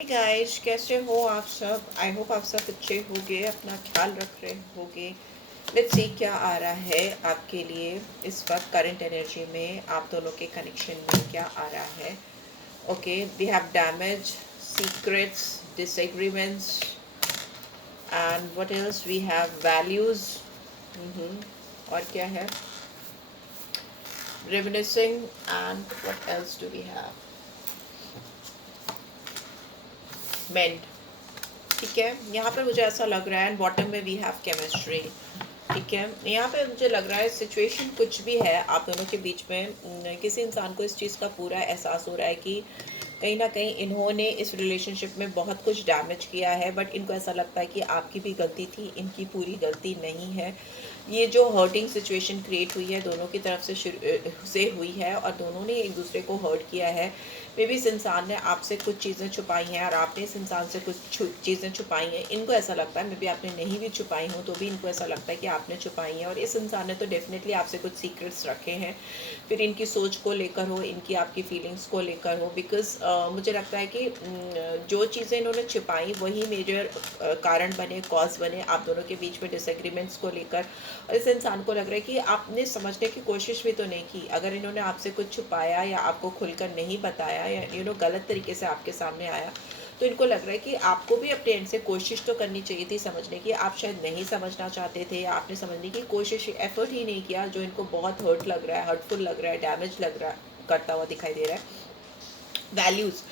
Guys, कैसे हो आप सब? आई होप आप सब अच्छे होगे, अपना ख्याल रख रहे होगे। लेट्स सी क्या आ रहा है आपके लिए इस वक्त करंट एनर्जी में, आप दोनों के कनेक्शन में क्या आ रहा है। Okay, we have damage, secrets, disagreements and what else we have, values. और क्या है, reminiscing and what else do we have, mend. ठीक है, यहाँ पर मुझे ऐसा लग रहा है एंड बॉटम में वी हैव केमिस्ट्री। ठीक है, यहाँ पे मुझे लग रहा है सिचुएशन कुछ भी है आप दोनों के बीच में, किसी इंसान को इस चीज़ का पूरा एहसास हो रहा है कि कहीं ना कहीं इन्होंने इस रिलेशनशिप में बहुत कुछ डैमेज किया है, बट इनको ऐसा लगता है कि आपकी भी गलती थी, इनकी पूरी गलती नहीं है। ये जो हर्टिंग सिचुएशन क्रिएट हुई है दोनों की तरफ से हुई है और दोनों ने एक दूसरे को हर्ट किया है। मे बी इस इंसान ने आपसे कुछ चीज़ें छुपाई हैं और आपने इस इंसान से कुछ चीज़ें छुपाई हैं। इनको ऐसा लगता है, मे बी आपने नहीं भी छुपाई हो तो भी इनको ऐसा लगता है कि आपने छुपाई हैं, और इस इंसान ने तो डेफिनेटली आपसे कुछ सीक्रेट्स रखे हैं, फिर इनकी सोच को लेकर हो, इनकी आपकी फीलिंग्स को लेकर हो। बिकॉज मुझे लगता है कि जो चीज़ें इन्होंने छिपाई वही मेजर कारण बने, कॉज बने आप दोनों के बीच में डिसएग्रीमेंट्स को लेकर। और इस इंसान को लग रहा है कि आपने समझने की कोशिश भी तो नहीं की। अगर इन्होंने आपसे कुछ छुपाया या आपको खुलकर नहीं बताया या गलत तरीके से आपके सामने आया, तो इनको लग रहा है कि आपको भी अपने एंड से कोशिश तो करनी चाहिए थी समझने की। आप शायद नहीं समझना चाहते थे या आपने समझने की कोशिश, एफर्ट ही नहीं किया, जो इनको बहुत हर्ट लग रहा है, हर्टफुल लग रहा है, डैमेज लग रहा है, करता हुआ दिखाई दे रहा है। वैल्यूज़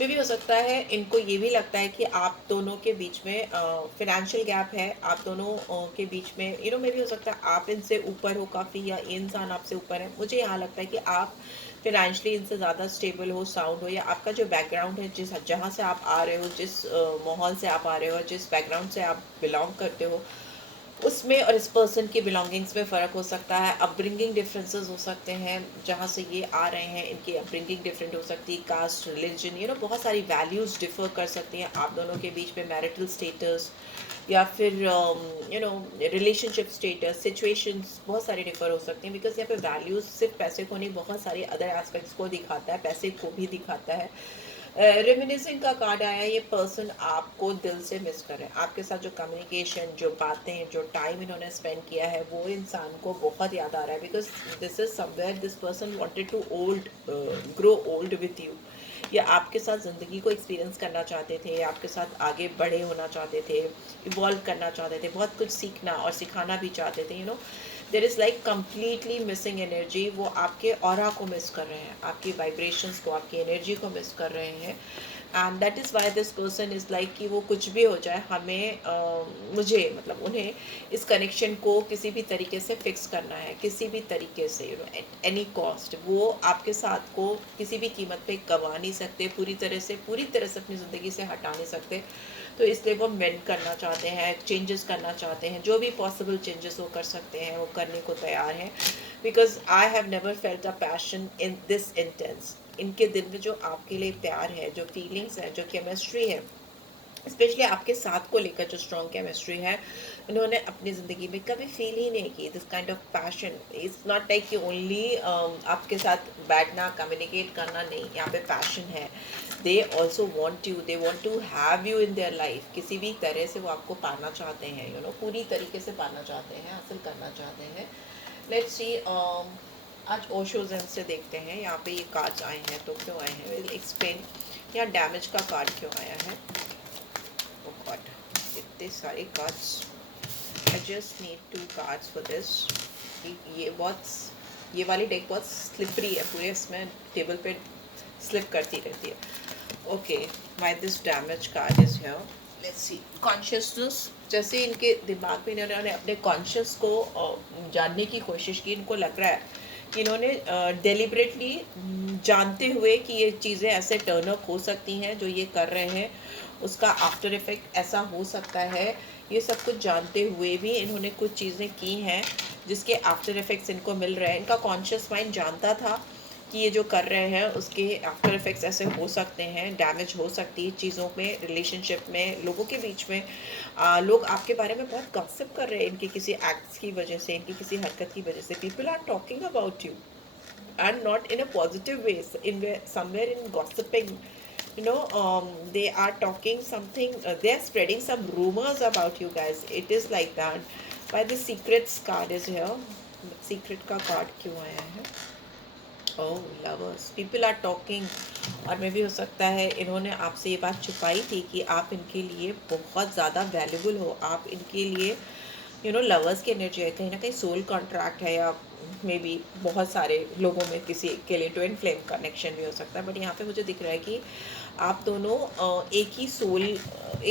में भी हो सकता है इनको ये भी लगता है कि आप दोनों के बीच में फिनेंशियल गैप है, आप दोनों के बीच में में भी हो सकता है आप इनसे ऊपर हो काफ़ी, या ये इंसान आपसे ऊपर है। मुझे यहाँ लगता है कि आप फिनेंशियली इनसे ज़्यादा स्टेबल हो, साउंड हो, या आपका जो बैकग्राउंड है, जिस जहाँ से आप आ रहे हो, जिस माहौल से आप आ रहे हो, जिस बैकग्राउंड से आप बिलोंग करते हो, उसमें और इस पर्सन की बिलोंगिंग्स में फ़र्क हो सकता है। अपब्रिंगिंग डिफरेंसेस हो सकते हैं, जहाँ से ये आ रहे हैं इनकी अपब्रिंगिंग डिफरेंट हो सकती है, कास्ट, रिलीजन, बहुत सारी वैल्यूज़ डिफ़र कर सकती हैं आप दोनों के बीच में। मैरिटल स्टेटस या फिर रिलेशनशिप स्टेटस, सिचुएशंस बहुत सारे डिफ़र हो सकते हैं। बिकॉज यहाँ पे वैल्यूज़ सिर्फ पैसे को नहीं, बहुत सारे अदर एस्पेक्ट्स को दिखाता है, पैसे को भी दिखाता है। रेमिनिसिंग का कार्ड आया, ये पर्सन आपको दिल से मिस कर रहे हैं। आपके साथ जो कम्युनिकेशन, जो बातें, जो टाइम इन्होंने स्पेंड किया है, वो इंसान को बहुत याद आ रहा है। Because this is somewhere this person wanted to old grow old with you, या आपके साथ ज़िंदगी को एक्सपीरियंस करना चाहते थे, आपके साथ आगे बड़े होना चाहते थे, इवॉल्व करना चाहते थे, बहुत कुछ सीखना और सिखाना भी चाहते थे। There is like completely missing energy. वो आपके ऑरा को मिस कर रहे हैं, आपकी वाइब्रेशंस को, आपकी एनर्जी को मिस कर रहे हैं। And that is why this person is like कि वो कुछ भी हो जाए, हमें मुझे मतलब उन्हें इस कनेक्शन को किसी भी तरीके से फिक्स करना है, किसी भी तरीके से, एट एनी कॉस्ट। वो आपके साथ को किसी भी कीमत पे गंवा नहीं सकते, पूरी तरह से अपनी ज़िंदगी से हटा नहीं सकते। तो इसलिए वो मेंड करना चाहते हैं, चेंजेस करना चाहते हैं, जो भी पॉसिबल चेंजेस वो कर सकते हैं वो करने को तैयार हैं। Because I have never felt a passion in this intense. इनके दिल में जो आपके लिए प्यार है, जो फीलिंग्स है, जो केमिस्ट्री है, स्पेशली आपके साथ को लेकर जो स्ट्रॉन्ग केमिस्ट्री है, इन्होंने अपनी ज़िंदगी में कभी फील ही नहीं की। This kind of passion is not like कि ओनली आपके साथ बैठना, कम्युनिकेट करना, नहीं, यहाँ पे पैशन है। They also want you, they want to have you in their life. किसी भी तरह से वो आपको पाना चाहते हैं, पूरी तरीके से पाना चाहते हैं, हासिल करना चाहते हैं। लेट्स सी, आज ओशो ज़ेन से देखते हैं यहाँ पे ये कार्ड्स आए हैं तो क्यों आए हैं, विल एक्सप्लेन। यहाँ डैमेज का कार्ड क्यों आया है, oh god, इतने सारे cards. I just need 2 cards for this. ये वाली डेक बहुत स्लिपरी है, पूरे इसमें टेबल पे स्लिप करती रहती है। Okay, why this damage card is here, let's see. Consciousness, जैसे इनके दिमाग में इन्होंने अपने कॉन्शियस को जानने की कोशिश की। इनको लग रहा है कि इन्होंने डेलिबरेटली, जानते हुए कि ये चीज़ें ऐसे टर्न अप हो सकती हैं, जो ये कर रहे हैं उसका आफ्टर इफेक्ट ऐसा हो सकता है। ये सब कुछ जानते हुए भी इन्होंने कुछ चीज़ें की हैं जिसके आफ्टर इफेक्ट्स इनको मिल रहे हैं। इनका कॉन्शियस माइंड जानता था कि ये जो कर रहे हैं उसके आफ्टर इफेक्ट्स ऐसे हो सकते हैं, डैमेज हो सकती है चीज़ों में, रिलेशनशिप में, लोगों के बीच में। लोग आपके बारे में बहुत गॉसिप कर रहे हैं इनके किसी एक्ट्स की वजह से, इनकी किसी हरकत की वजह से। People are talking about you and not in a positive way, in somewhere in gossiping, they are talking something, they are spreading some rumors about you guys. It is like that. Why the secrets card is here? Secret का card क्यों आया है? ओह, lovers, people are talking. और मे भी हो सकता है इन्होंने आपसे ये बात छुपाई थी कि आप इनके लिए बहुत ज़्यादा वैल्यूबल हो, आप इनके लिए लवर्स की एनर्जी है, कहीं ना कहीं सोल कॉन्ट्रैक्ट है, या मे बी बहुत सारे लोगों में किसी के लिए ट्विन फ्लेम कनेक्शन भी हो सकता है। बट यहाँ पे मुझे दिख रहा है कि आप दोनों एक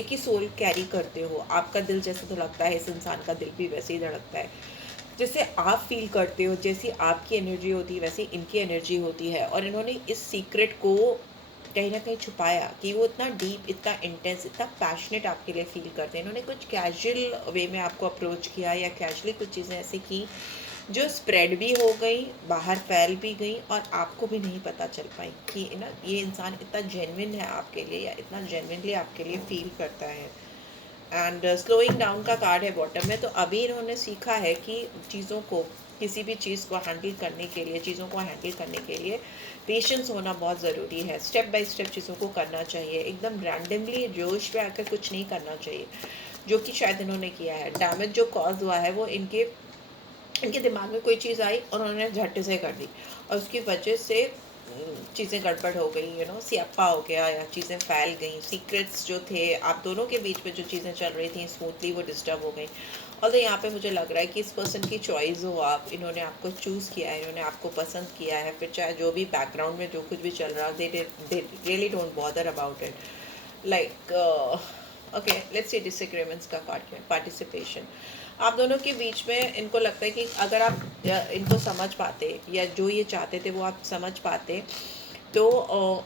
ही सोल कैरी करते हो। आपका दिल जैसे धड़कता है, इस इंसान का दिल भी वैसे ही धड़कता है। जैसे आप फील करते हो, जैसी आपकी एनर्जी होती है वैसी इनकी एनर्जी होती है। और इन्होंने इस सीक्रेट को कहीं ना कहीं छुपाया कि वो इतना डीप, इतना इंटेंस, इतना पैशनेट आपके लिए फील करते हैं। इन्होंने कुछ कैजुअल वे में आपको अप्रोच किया, या कैजुअली कुछ चीज़ें ऐसे की जो स्प्रेड भी हो गई, बाहर फैल भी गई, और आपको भी नहीं पता चल पाई कि ना ये इंसान इतना जेन्युइन है आपके लिए, या इतना जेन्युइनली आपके लिए फील करता है। एंड स्लोइंग डाउन का कार्ड है बॉटम में। तो अभी इन्होंने सीखा है कि चीज़ों को, किसी भी चीज़ को हैंडल करने के लिए, चीज़ों को हैंडल करने के लिए पेशेंस होना बहुत ज़रूरी है। स्टेप बाय स्टेप चीज़ों को करना चाहिए, एकदम रैंडमली जोश पे आकर कुछ नहीं करना चाहिए, जो कि शायद इन्होंने किया है। डैमेज जो कॉज हुआ है वो इनके दिमाग में कोई चीज़ आई और उन्होंने झट से कर दी, और उसकी वजह से चीज़ें गड़बड़ हो गई, सियापा हो गया, या चीज़ें फैल गई। सीक्रेट्स जो थे आप दोनों के बीच में, जो चीज़ें चल रही थी स्मूथली, वो डिस्टर्ब हो गई। और तो यहाँ पे मुझे लग रहा है कि इस पर्सन की चॉइस हो आप, इन्होंने आपको चूज़ किया है, इन्होंने आपको पसंद किया है। फिर चाहे जो भी बैकग्राउंड में जो कुछ भी चल रहा, they really don't bother about it. Like okay, let's see disagreements का कार्ड है, पार्टिसिपेशन। आप दोनों के बीच में इनको लगता है कि अगर आप इनको समझ पाते, या जो ये चाहते थे वो आप समझ पाते, तो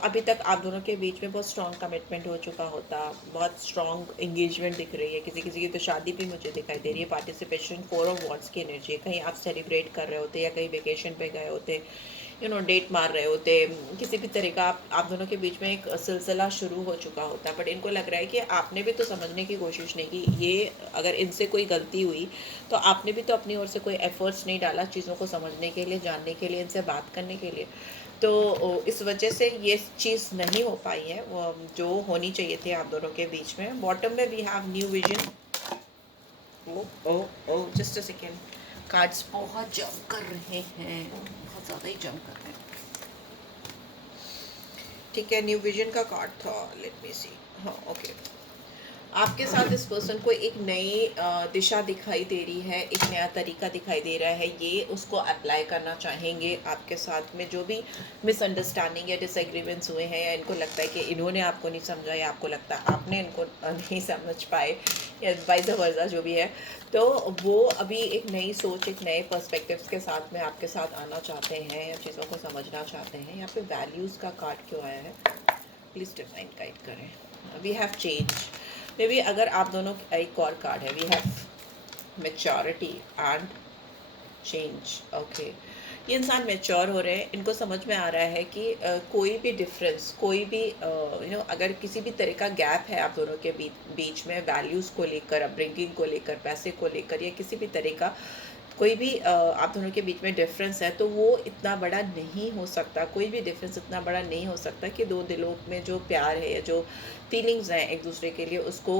अभी तक आप दोनों के बीच में बहुत स्ट्रॉन्ग कमिटमेंट हो चुका होता, बहुत स्ट्रॉन्ग एंगेजमेंट दिख रही है। किसी किसी की तो शादी भी मुझे दिखाई दे रही है। पार्टिसिपेशन, 4 ऑफ वॉन्ड्स की एनर्जी है। कहीं आप सेलिब्रेट कर रहे होते, या कहीं वेकेशन पे गए होते, डेट मार रहे होते, किसी भी तरह का आप दोनों के बीच में एक सिलसिला शुरू हो चुका होता है। बट इनको लग रहा है कि आपने भी तो समझने की कोशिश नहीं की। ये अगर इनसे कोई गलती हुई तो आपने भी तो अपनी ओर से कोई एफर्ट्स नहीं डाला चीज़ों को समझने के लिए, जानने के लिए, इनसे बात करने के लिए। तो इस वजह से ये चीज़ नहीं हो पाई है वो जो होनी चाहिए थी आप दोनों के बीच में। बॉटम में we have new vision. Oh oh oh just a second, cards बहुत जंप कर रहे हैं, बहुत ज़्यादा ही जंप कर रहे हैं। ठीक है, न्यू विजन का कार्ड था, लेट मी सी। हाँ, ओके। आपके साथ इस पर्सन को एक नई दिशा दिखाई दे रही है, एक नया तरीका दिखाई दे रहा है। ये उसको अप्लाई करना चाहेंगे आपके साथ में। जो भी मिसअंडरस्टैंडिंग या डिसएग्रीमेंट्स हुए हैं, या इनको लगता है कि इन्होंने आपको नहीं समझा, या आपको लगता है आपने इनको नहीं समझ पाए, या वाइस वर्सा जो भी है, तो वो अभी एक नई सोच, एक नए पर्सपेक्टिव्स के साथ में आपके साथ आना चाहते हैं, या चीज़ों को समझना चाहते हैं। यहाँ पे वैल्यूज़ का कार्ड क्यों आया है? प्लीज़ डिफाइन गाइड करें। We have change. Maybe अगर आप दोनों एक और कार्ड है, we have maturity and change. Okay, ये इंसान मैच्योर हो रहे हैं। इनको समझ में आ रहा है कि कोई भी डिफरेंस, कोई भी अगर किसी भी तरह का गैप है आप दोनों के बीच में, वैल्यूज़ को लेकर, अपब्रिंगिंग को लेकर, पैसे को लेकर, या किसी भी तरह का कोई भी आप दोनों के बीच में डिफरेंस है, तो वो इतना बड़ा नहीं हो सकता। कोई भी डिफरेंस इतना बड़ा नहीं हो सकता कि दो दिलों में जो प्यार है, या जो फीलिंग्स हैं एक दूसरे के लिए, उसको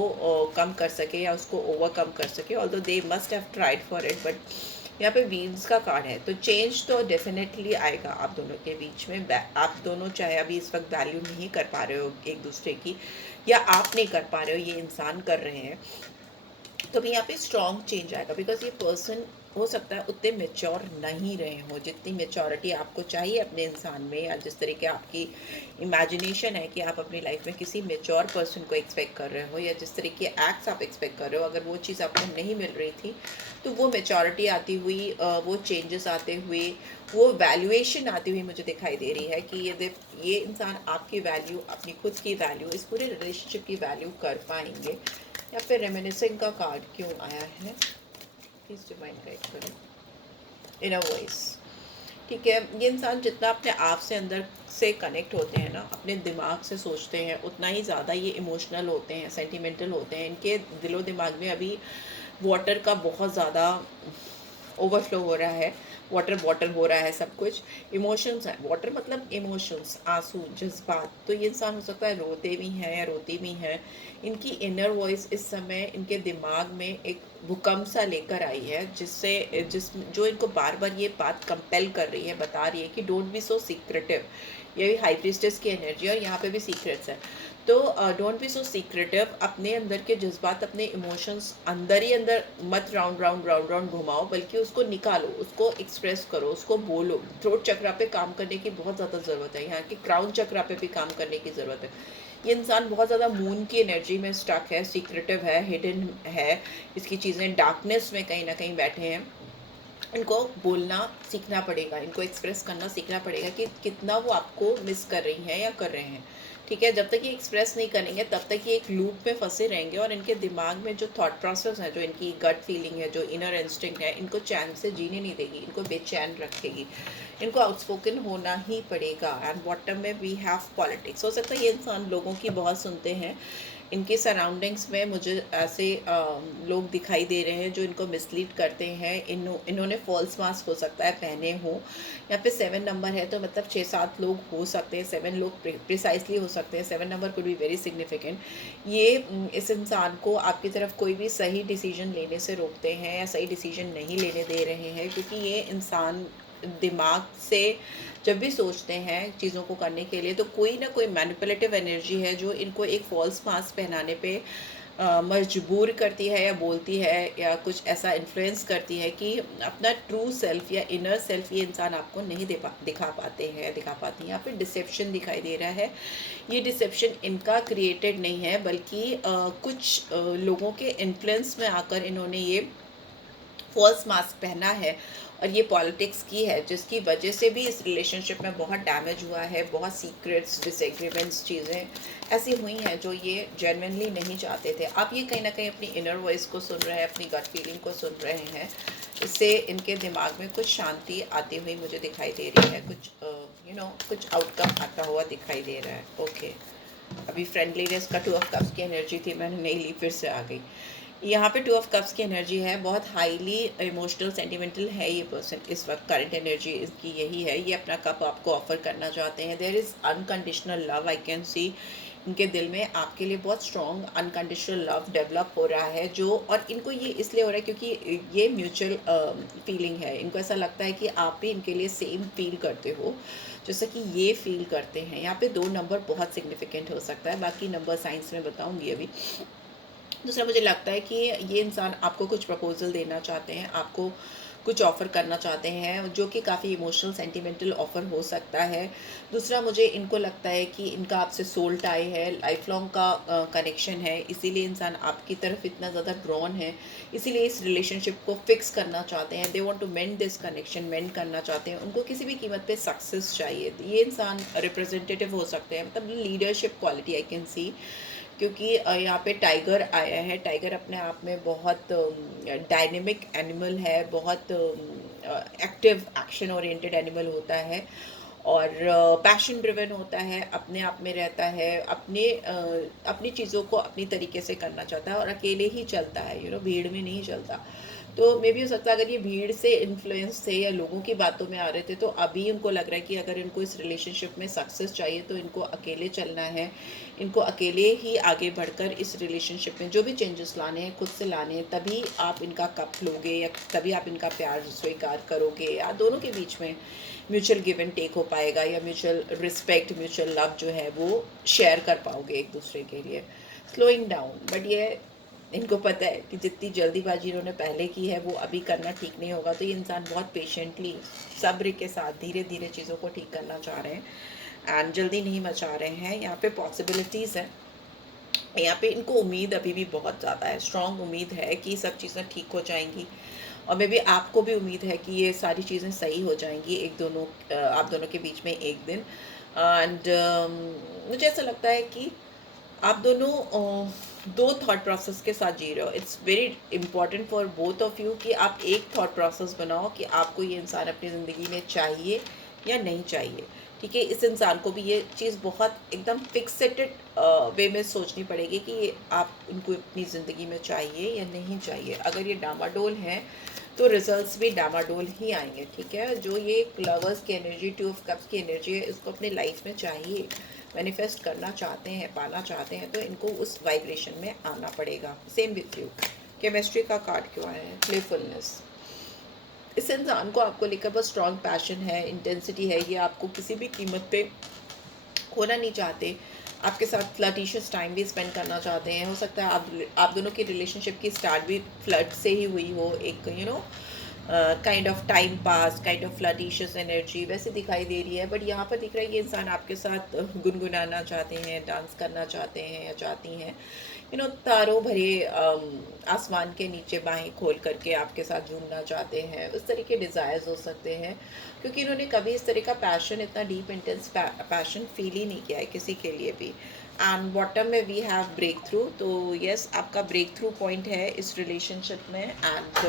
कम कर सके, या उसको ओवरकम कर सके। Although they must have tried for it, but यहाँ पे व्हील्स का कार्ड है। तो चेंज तो डेफिनेटली आएगा आप दोनों के बीच में। आप दोनों चाहे अभी इस वक्त वैल्यू नहीं कर पा रहे हो एक दूसरे की, या आप नहीं कर पा रहे हो, ये इंसान कर रहे हैं, तो भी यहाँ पे स्ट्रॉन्ग चेंज आएगा। बिकॉज ये पर्सन हो सकता है उतने मेच्योर नहीं रहे हो जितनी मेच्योरिटी आपको चाहिए अपने इंसान में, या जिस तरीके आपकी इमेजिनेशन है कि आप अपनी लाइफ में किसी मेच्योर पर्सन को एक्सपेक्ट कर रहे हो, या जिस तरीके एक्ट्स आप एक्सपेक्ट कर रहे हो, अगर वो चीज़ आपको नहीं मिल रही थी, तो वो मेच्योरिटी आती हुई, वो चेंजेस आते हुए, वो वैल्यूएशन आती हुई मुझे दिखाई दे रही है कि ये इंसान आपकी वैल्यू, अपनी खुद की वैल्यू, इस पूरे रिलेशनशिप की वैल्यू कर पाएंगे। या फिर रेमिनिसिंग का कार्ड क्यों आया है? प्लीज डिवाइन गाइड करें इन अ वॉइस। ठीक है, ये इंसान जितना अपने आप से अंदर से कनेक्ट होते हैं ना, अपने दिमाग से सोचते हैं, उतना ही ज़्यादा ये इमोशनल होते हैं, सेंटिमेंटल होते हैं। इनके दिलो दिमाग में अभी वाटर का बहुत ज़्यादा ओवरफ्लो हो रहा है। वाटर वाटर हो रहा है सब कुछ। इमोशंस है, वाटर मतलब इमोशंस, आंसू, जज्बात। तो ये इंसान हो सकता है रोते भी हैं या रोती भी हैं। इनकी इनर वॉइस इस समय इनके दिमाग में एक भूकंप सा लेकर आई है, जो इनको बार बार ये बात कंपेल कर रही है, बता रही है कि डोंट बी सो सीक्रेटिव। ये भी हाई प्रीस्टेस की एनर्जी है और यहाँ पे भी सीक्रेट्स है। तो डोंट बी सो सीक्रेटिव, अपने अंदर के जज्बात, अपने इमोशंस अंदर ही अंदर मत राउंड राउंड राउंड राउंड घुमाओ, बल्कि उसको निकालो, उसको एक्सप्रेस करो, उसको बोलो। थ्रोट चक्रा पे काम करने की बहुत ज़्यादा ज़रूरत है, यहाँ की क्राउन चक्रा पे भी काम करने की ज़रूरत है। ये इंसान बहुत ज़्यादा मून की एनर्जी में स्टक है, सीक्रेटिव है, हिडन है, इसकी चीज़ें डार्कनेस में कहीं ना कहीं बैठे हैं। इनको बोलना सीखना पड़ेगा, इनको एक्सप्रेस करना सीखना पड़ेगा कि कितना वो आपको मिस कर रही हैं या कर रहे हैं। ठीक है, जब तक ये एक्सप्रेस नहीं करेंगे तब तक ये एक लूप में फंसे रहेंगे और इनके दिमाग में जो थॉट प्रोसेस है, जो इनकी गट फीलिंग है, जो इनर इंस्टिंक्ट है, इनको चैन से जीने नहीं देगी, इनको बेचैन रखेगी। इनको आउटस्पोकन होना ही पड़ेगा। एंड बॉटम में वी हैव पॉलिटिक्स। हो सकता है ये इंसान लोगों की बहुत सुनते हैं, इनके सराउंडिंग्स में मुझे ऐसे लोग दिखाई दे रहे हैं जो इनको मिसलीड करते हैं। इन्होंने फॉल्स मास्क हो सकता है पहने हो। यहाँ पे 7 नंबर है तो मतलब 6-7 लोग हो सकते हैं, 7 लोग प्रिसाइसली हो सकते हैं। 7 number could be very significant. ये इस इंसान को आपकी तरफ कोई भी सही डिसीजन लेने से रोकते हैं या सही डिसीजन नहीं लेने दे रहे हैं, क्योंकि ये इंसान दिमाग से जब भी सोचते हैं चीज़ों को करने के लिए तो कोई ना कोई मैनिपुलेटिव एनर्जी है जो इनको एक फॉल्स मास्क पहनाने पे मजबूर करती है या बोलती है या कुछ ऐसा इन्फ्लुएंस करती है कि अपना ट्रू सेल्फ या इनर सेल्फ ये इंसान आपको नहीं दिखा पाते हैं, दिखा पाती हैं। यहाँ पे डिसेप्शन दिखाई दे रहा है। ये डिसेप्शन इनका क्रिएटेड नहीं है, बल्कि कुछ लोगों के इन्फ्लुएंस में आकर इन्होंने ये फॉल्स मास्क पहना है और ये पॉलिटिक्स की है, जिसकी वजह से भी इस रिलेशनशिप में बहुत डैमेज हुआ है। बहुत सीक्रेट्स, डिसएग्रीमेंट्स, चीज़ें ऐसी हुई हैं जो ये जेन्युइनली नहीं चाहते थे। अब ये कहीं ना कहीं अपनी इनर वॉइस को सुन रहे हैं, अपनी गट फीलिंग को सुन रहे हैं। इससे इनके दिमाग में कुछ शांति आती हुई मुझे दिखाई दे रही है, कुछ कुछ आउटकम आता हुआ दिखाई दे रहा है। ओके, अभी फ्रेंडलीनेस का 2 ऑफ कप्स की एनर्जी थी, मैंने नहीं ली, फिर से आ गई। यहाँ पे 2 ऑफ कप्स की एनर्जी है, बहुत हाईली इमोशनल सेंटिमेंटल है ये पर्सन इस वक्त। करंट एनर्जी इसकी यही है, ये अपना कप आपको ऑफर करना चाहते हैं। There is unconditional love, I can see इनके दिल में आपके लिए बहुत स्ट्रॉन्ग अनकंडीशनल लव डेवलप हो रहा है जो, और इनको ये इसलिए हो रहा है क्योंकि ये म्यूचुअल फीलिंग है। इनको ऐसा लगता है कि आप भी इनके लिए सेम फील करते हो जैसा कि ये फील करते हैं। यहाँ पे 2 नंबर बहुत सिग्निफिकेंट हो सकता है, बाकी नंबर साइंस में बताऊंगी अभी। दूसरा, मुझे लगता है कि ये इंसान आपको कुछ प्रपोजल देना चाहते हैं, आपको कुछ ऑफ़र करना चाहते हैं, जो कि काफ़ी इमोशनल सेंटिमेंटल ऑफ़र हो सकता है। दूसरा, मुझे इनको लगता है कि इनका आपसे सोल टाई है, लाइफ लॉन्ग का कनेक्शन है, इसीलिए इंसान आपकी तरफ इतना ज़्यादा ड्रॉन है, इसीलिए इस रिलेशनशिप को फिक्स करना चाहते हैं। They want to mend this connection, mend करना चाहते हैं। उनको किसी भी कीमत पे सक्सेस चाहिए। ये इंसान रिप्रेजेंटेटिव हो सकते हैं, मतलब लीडरशिप क्वालिटी आई कैन सी, क्योंकि यहाँ पे टाइगर आया है। टाइगर अपने आप में बहुत डायनेमिक एनिमल है, बहुत एक्टिव, एक्शन ओरिएंटेड एनिमल होता है और पैशन ड्रिवन होता है, अपने आप में रहता है, अपनी चीज़ों को अपनी तरीके से करना चाहता है और अकेले ही चलता है, भीड़ में नहीं चलता। तो मे भी हो सकता है अगर ये भीड़ से इन्फ्लुएंस थे या लोगों की बातों में आ रहे थे, तो अभी उनको लग रहा है कि अगर इनको इस रिलेशनशिप में सक्सेस चाहिए तो इनको अकेले चलना है, इनको अकेले ही आगे बढ़कर इस रिलेशनशिप में जो भी चेंजेस लाने हैं खुद से लाने हैं, तभी आप इनका कप लोगे या तभी आप इनका प्यार स्वीकार करोगे, या दोनों के बीच में म्यूचुअल गिव एंड टेक हो पाएगा, या म्यूचुअल रिस्पेक्ट, म्यूचुअल लव जो है वो शेयर कर पाओगे एक दूसरे के लिए। स्लोइंग डाउन, बट ये इनको पता है कि जितनी जल्दीबाजी इन्होंने पहले की है वो अभी करना ठीक नहीं होगा। तो ये इंसान बहुत पेशेंटली, सब्र के साथ धीरे धीरे चीज़ों को ठीक करना चाह रहे हैं एंड जल्दी नहीं मचा रहे हैं। यहाँ पे पॉसिबिलिटीज़ है, यहाँ पे इनको उम्मीद अभी भी बहुत ज़्यादा है, स्ट्रॉन्ग उम्मीद है कि सब चीज़ें ठीक हो जाएंगी और मे बी आपको भी उम्मीद है कि ये सारी चीज़ें सही हो जाएंगी आप दोनों के बीच में एक दिन। एंड मुझे ऐसा लगता है कि आप दोनों दो थॉट प्रोसेस के साथ जी रहे हो। It's very important for both of you कि आप एक थॉट प्रोसेस बनाओ कि आपको ये इंसान अपनी ज़िंदगी में चाहिए या नहीं चाहिए। ठीक है, इस इंसान को भी ये चीज़ बहुत एकदम फिक्सेटेड वे में सोचनी पड़ेगी कि आप इनको अपनी ज़िंदगी में चाहिए या नहीं चाहिए। अगर ये डामाडोल है तो रिजल्ट्स भी डामाडोल ही आएंगे, ठीक है। जो ये लवर्स की एनर्जी, टू ऑफ कप्स की एनर्जी है, इसको अपने लाइफ में चाहिए, मैनिफेस्ट करना चाहते हैं, पाना चाहते हैं, तो इनको उस वाइब्रेशन में आना पड़ेगा। Same with you. केमिस्ट्री का कार्ड क्यों आया है? प्लेफुलनेस। इस इंसान को आपको लेकर बहुत स्ट्रॉन्ग पैशन है, इंटेंसिटी है, ये आपको किसी भी कीमत पे खोना नहीं चाहते, आपके साथ फ्लर्टिशियस टाइम भी स्पेंड करना चाहते हैं। हो सकता है आप दोनों की रिलेशनशिप की स्टार्ट भी फ्लर्ट से ही हुई हो, एक kind of time pass, kind of flirtatious energy वैसे दिखाई दे रही है। बट यहाँ पर दिख रहा है ये इंसान आपके साथ गुनगुनाना चाहते हैं, डांस करना चाहते हैं या चाहती हैं, तारों भरे आसमान के नीचे बाहें खोल करके आपके साथ झूमना चाहते हैं। उस तरह के डिज़ायर्स हो सकते हैं, क्योंकि इन्होंने कभी इस तरह का पैशन, इतना डीप इंटेंस पैशन फील ही नहीं किया है किसी के लिए भी। एंड बॉटम में वी हैव ब्रेक थ्रू। तो यस, आपका ब्रेक थ्रू पॉइंट है इस रिलेशनशिप में। एंड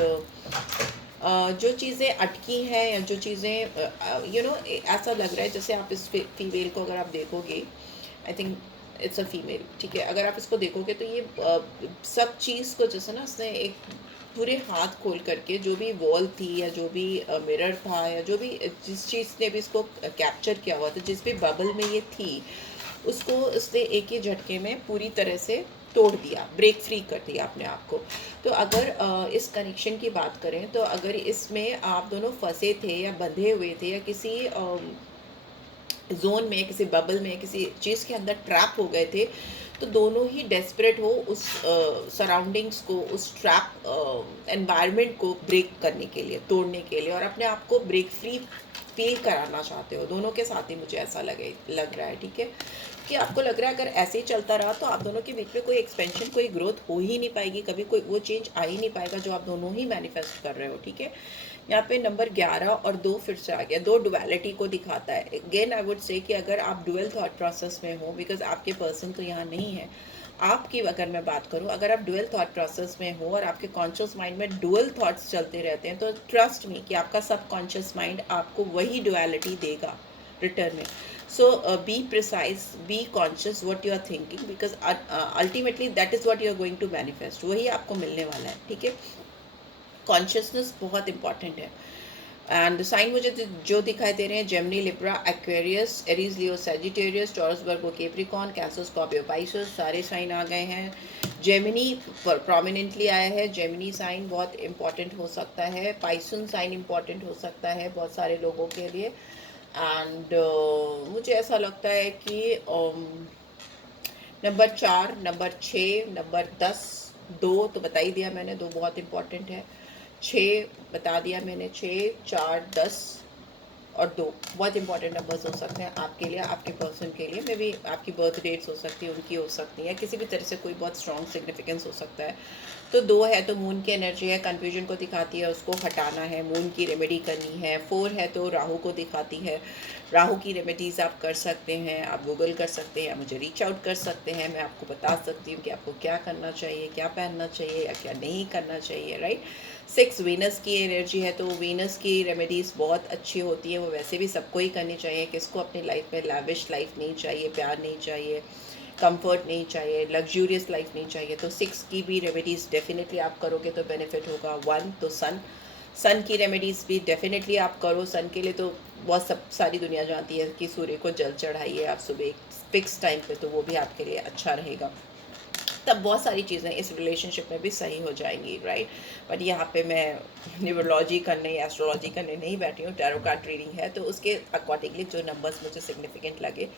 जो चीज़ें अटकी हैं या जो चीज़ें ऐसा लग रहा है जैसे आप इस फीमेल को अगर आप देखोगे, I think it's a female, ठीक है। अगर आप इसको देखोगे तो ये सब चीज़ को जैसे ना उसने एक पूरे हाथ खोल करके, जो भी वॉल थी या जो भी मिरर था या जो भी जिस चीज़ ने भी इसको कैप्चर किया हुआ था, जिस भी बबल में ये थी, उसको उसने एक ही झटके में पूरी तरह से तोड़ दिया, ब्रेक फ्री कर दिया अपने आप को। तो अगर इस कनेक्शन की बात करें, तो अगर इसमें आप दोनों फंसे थे या बंधे हुए थे या किसी जोन में, किसी बबल में, किसी चीज़ के अंदर ट्रैप हो गए थे, तो दोनों ही डेस्परेट हो उस सराउंडिंग्स को, उस ट्रैप एनवायरनमेंट को ब्रेक करने के लिए, तोड़ने के लिए, और अपने आप को ब्रेक फ्री फील कराना चाहते हो दोनों के साथ ही, मुझे ऐसा लग रहा है, ठीक है। कि आपको लग रहा है अगर ऐसे ही चलता रहा तो आप दोनों के बीच में कोई एक्सपेंशन, कोई ग्रोथ हो ही नहीं पाएगी, कभी कोई वो चेंज आ ही नहीं पाएगा जो आप दोनों ही मैनिफेस्ट कर रहे हो, ठीक है। यहाँ पे नंबर 11 और 2 फिर से आ गया, 2 डुअलिटी को दिखाता है। अगेन आई वुड से कि अगर आप डुअल थॉट प्रोसेस में हो, बिकॉज आपके पर्सन तो यहाँ नहीं है, आपकी अगर मैं बात करूँ, अगर आप डुअल थॉट प्रोसेस में हो और आपके कॉन्शियस माइंड में डुअल थॉट्स चलते रहते हैं, तो ट्रस्ट मी कि आपका सबकॉन्शियस माइंड आपको वही डुअलिटी देगा रिटर्न में। So be precise, be conscious what you are thinking, because ultimately that is what you are going to manifest, वही आपको मिलने वाला है, ठीक है। कॉन्शियसनेस बहुत इंपॉर्टेंट है। एंड साइन मुझे जो दिखाई दे रहे हैं, जेमिनी, लिब्रा, एक्वेरियस, एरीज, लियो, सैजिटेरियस, टॉरस, वर्गो, कैप्रिकॉर्न, कैंसर, स्कॉर्पियो, पाइसेस, सारे साइन आ गए हैं। जेमिनी प्रोमिनेंटली आया है। जेमिनी साइन बहुत इंपॉर्टेंट हो सकता है, पाइसन साइन इंपॉर्टेंट हो सकता है बहुत सारे लोगों के लिए। एंड मुझे ऐसा लगता है कि नंबर 4, नंबर 6, नंबर 10, 2 तो बता ही दिया मैंने, 2 बहुत इंपॉर्टेंट है। 6 बता दिया मैंने, 6, 4, 10 और 2 बहुत इंपॉर्टेंट नंबर्स हो सकते हैं आपके लिए, आपके पर्सन के लिए। मे बी आपकी बर्थ डेट्स हो सकती है, उनकी हो सकती है, किसी भी तरह से कोई बहुत स्ट्रॉन्ग सिग्निफिकेंस हो सकता है। तो 2 है तो मून की एनर्जी है, कन्फ्यूजन को दिखाती है, उसको हटाना है, मून की रेमेडी करनी है। 4 है तो राहु को दिखाती है, राहु की रेमेडीज़ आप कर सकते हैं, आप गूगल कर सकते हैं, मुझे रीच आउट कर सकते हैं, मैं आपको बता सकती हूँ कि आपको क्या करना चाहिए, क्या पहनना चाहिए या क्या नहीं करना चाहिए, राइट। 6 वीनस की एनर्जी है, तो वीनस की रेमेडीज़ बहुत अच्छी होती है, वो वैसे भी सबको ही करनी चाहिए। किसको अपनी लाइफ में लैविश लाइफ नहीं चाहिए, प्यार नहीं चाहिए, कंफर्ट नहीं चाहिए, लग्जूरियस लाइफ नहीं चाहिए, तो 6 की भी रेमेडीज़ डेफिनेटली आप करोगे तो बेनिफिट होगा। 1 तो सन की रेमेडीज़ भी डेफिनेटली आप करो। सन के लिए तो बहुत सब सारी दुनिया जानती है कि सूर्य को जल चढ़ाइए आप सुबह एक फिक्स टाइम पे, तो वो भी आपके लिए अच्छा रहेगा। तब बहुत सारी चीज़ें इस रिलेशनशिप में भी सही हो जाएंगी, राइट। बट यहाँ पे मैं न्यूरोलॉजी करने या एस्ट्रोलॉजी करने नहीं बैठी हूँ, टैरो कार्ड रीडिंग है, तो उसके अकॉर्डिंगली जो नंबर्स मुझे सिग्निफिकेंट लगे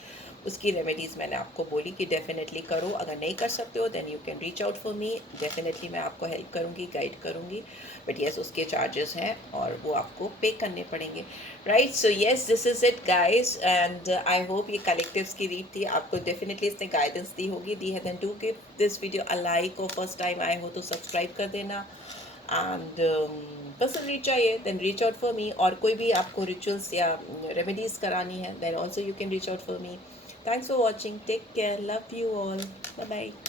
उसकी रेमेडीज़ मैंने आपको बोली कि डेफिनेटली करो। अगर नहीं कर सकते हो then you can reach out for me, definitely मैं आपको हेल्प करूँगी, गाइड करूँगी। बट येस, उसके चार्जेस हैं और वो आपको पे करने पड़ेंगे, right. So yes, this is it guys, and I hope ये कलेक्टिव्स की रीड थी, आपको डेफिनेटली इसने गाइडेंस दी होगी, दी है। Then do give this video a like, और फर्स्ट टाइम आए हो तो सब्सक्राइब कर देना। एंड पर्सन रीच चाहिए then reach out for me, और कोई भी आपको रिचुअल्स या रेमेडीज़ करानी है then also you can reach out for me. Thanks for watching. Take care. Love you all. Bye bye.